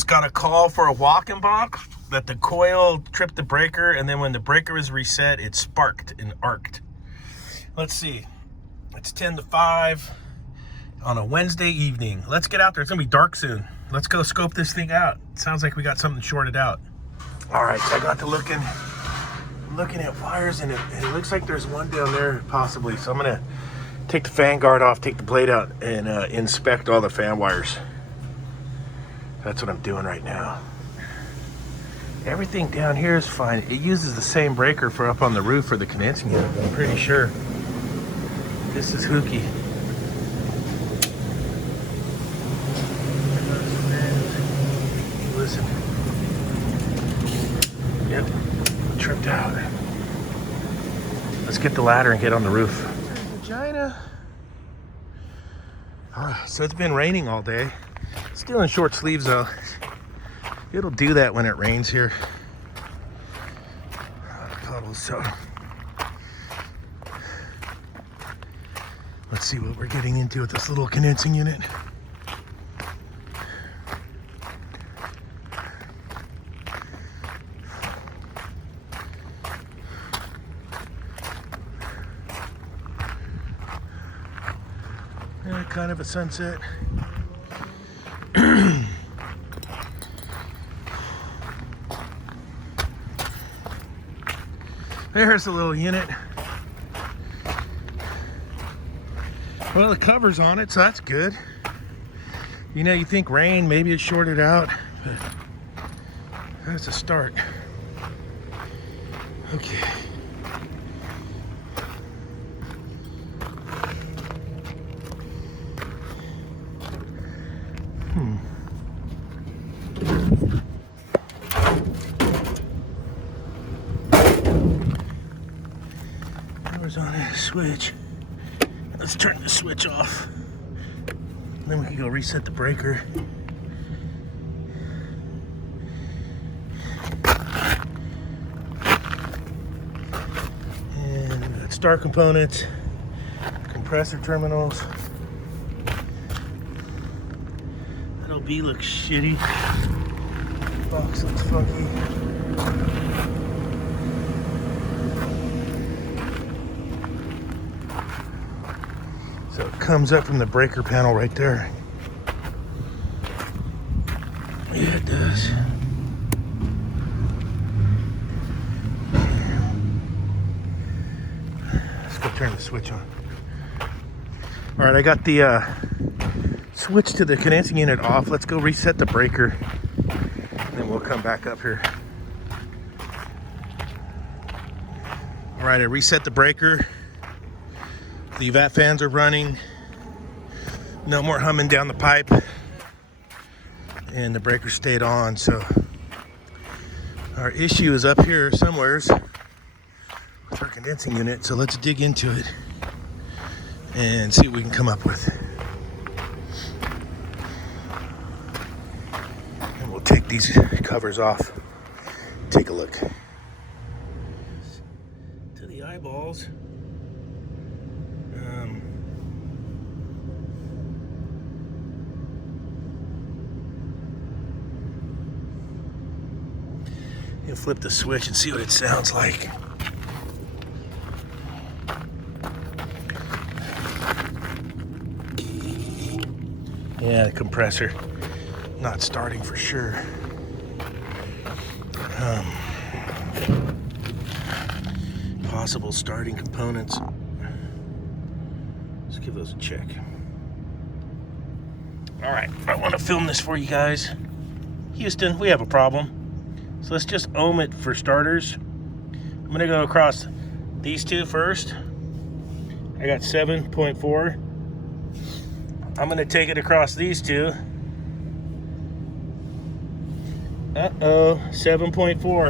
just got a call for a walk-in box that the coil tripped the breaker, and then when the breaker was reset, it sparked and arced. Let's see. It's 10 to 5 on a Wednesday evening. Let's get out there. It's gonna be dark soon. Let's go scope this thing out. Sounds like we got something shorted out. All right, so I got to looking at wires, and it looks like there's one down there possibly. So I'm gonna take the fan guard off, take the blade out, and inspect all the fan wires. That's what I'm doing right now. Everything down here is fine. It uses the same breaker for up on the roof for the condensing unit, I'm pretty sure. This is hooky. Listen. Yep, tripped out. Let's get the ladder and get on the roof. Vagina. So it's been raining all day. Still in short sleeves though. It'll do that when it rains here. Puddles, so. Let's see what we're getting into with this little condensing unit. Kind of a sunset. There's a little unit. Well, the cover's on it, so that's good. You know, you think rain, maybe it's shorted out, but that's a start. Okay. Power's on a switch. Let's turn the switch off. Then we can go reset the breaker. And we've got star components, compressor terminals. That OB looks shitty. Box looks funky. So it comes up from the breaker panel right there. Yeah, it does. Let's go turn the switch on. All right, I got the switch to the condensing unit off. Let's go reset the breaker. Then we'll come back up here. All right, I reset the breaker. The H.V.A.C fans are running. No more humming down the pipe. And the breaker stayed on, so our issue is up here somewheres with our condensing unit. So let's dig into it and see what we can come up with. And we'll take these covers off. Take a look. To the eyeballs. You flip the switch and see what it sounds like. Yeah, the compressor not starting for sure. Possible starting components. Let's give those a check. All right, I want to film this for you guys. Houston, we have a problem. So let's just ohm it for starters. I'm gonna go across these two first. I got 7.4. I'm gonna take it across these two. Uh-oh, 7.4. All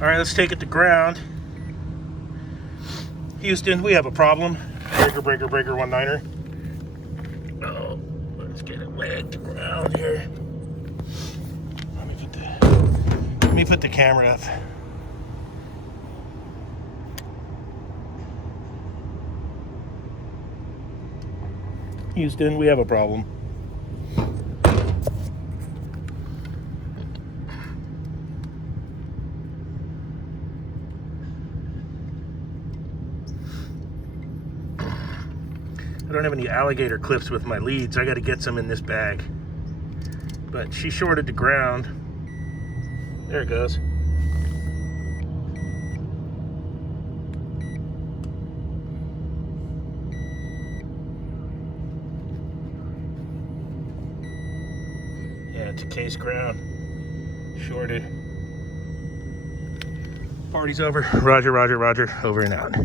right, let's take it to ground. Houston, we have a problem. Breaker, 19er. Oh, let's get it way to ground here. Let me put the camera up. Houston, we have a problem. I don't have any alligator clips with my leads. I got to get some in this bag. But she shorted the ground. There it goes. Yeah, it's a case ground. Shorted. Party's over. Roger, roger, roger. Over and out.